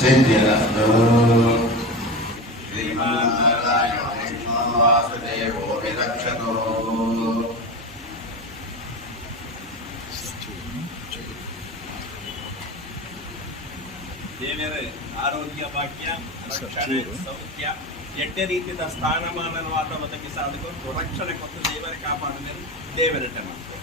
सिद्ध्यस्तु श्रीमन्नारायणो विष्णो वासुदेवो विरक्षतु ದೇವರ ಆರೋಗ್ಯ ಭಾಗ್ಯ ರಕ್ಷಣೆ ಸೌಖ್ಯ ಎಡ್ಡೆ ರೀತಿಯ ಸ್ಥಾನಮಾನವಾದ ಒದಗಿಸಿ ಅದಕ್ಕೊಂದು ರಕ್ಷಣೆ ಕೊಟ್ಟು ದೇವರ ಕಾಪಾಡಿದರೆ ದೇವರಟ ಮಾಡ್ತಾರೆ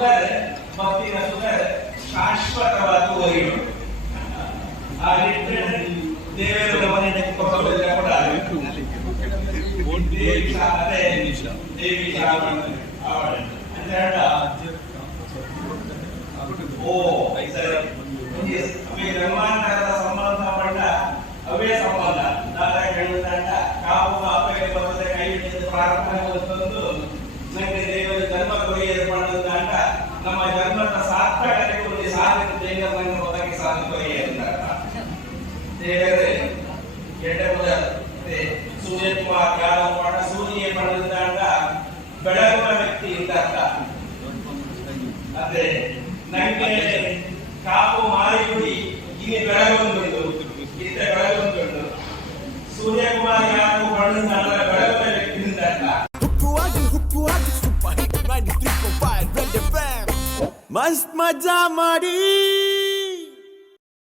ಆ ಉದರ ಭಕ್ತಿನ ಸುದರ ಶಾಶ್ವತವಾದ ಒಯ್ಯು ಆ ನಿಟ್ಟಿನ ದೇವರ ಮನೆ ಕೊಟ್ಟಲ್ಲ ಕೂಡ ದೇವಿ ಅದೇ ದೇವಿ ಆವಡ ಅಂತ ಓ ಸರಿ ಅವೇ ನಿರ್ಮಾಣದ ದೇವರೇ ಎಡ್ಡೆ ಮೊದಲ ಸೂರ್ಯಕುಮಾರ್ ಯಾದವ್ ಪಡ ಸೂರ್ಯ ಪಡೆದಂತ ಬೆಳಗುವ ವ್ಯಕ್ತಿ ಅಂತ ಅದೇ ನಂಗೆ ಕಾಪು ಮಾರಿಗುಡಿ ಇಲ್ಲಿ ಬೆಳಗೊಂದುಂಟು ಇತ್ತ ಬೆಳಗೊಂದುಂಟು ಸೂರ್ಯಕುಮಾರ್ ಯಾರು ಬಣ್ಣದ ಬೆಳಗುವ ವ್ಯಕ್ತಿ ಅಂತ ಹುಕ್ಕುವಾಗಿ ಹುಕ್ಕುವಾಗಿ ಸೂಪರ್ ಹಿಟ್ 93.5 ರೆಡ್ ಎಫ್ಎಂ ಮಸ್ತ್ ಮಜಾ ಮಾಡಿ